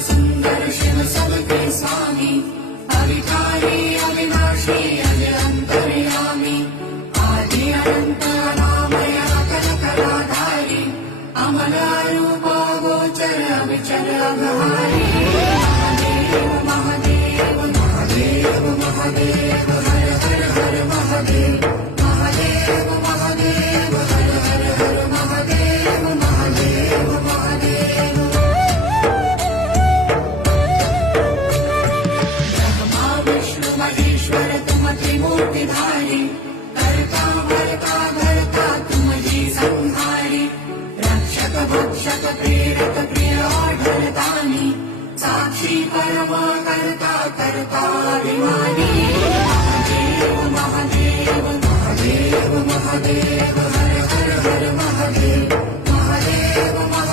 सुंदर शिव सबके स्वामी, अविकारी अविनाशी अज अंतर्यामी, आदि अनंत अनामय अकलकलाधारी, अमल रूप गोचर अविचल अघहारी। महादेव महादेव महादेव महादेव हर हर हर महादेव, महादेव महादेव हर हर हर महादेव, महादेव महादेव। ब्रह्मा विष्णु महेश्वर तुम त्रिमूर्तिधारी, कर्ता भर्ता धर्ता तुम जी संहारी, रक्षक भक्षक प्रेरक प्रिय आढळतानी, साक्षी परम कर्ता कर्ता अभिमानी। महादेव महादेव महादेव महादेव हर हर हर महादेव।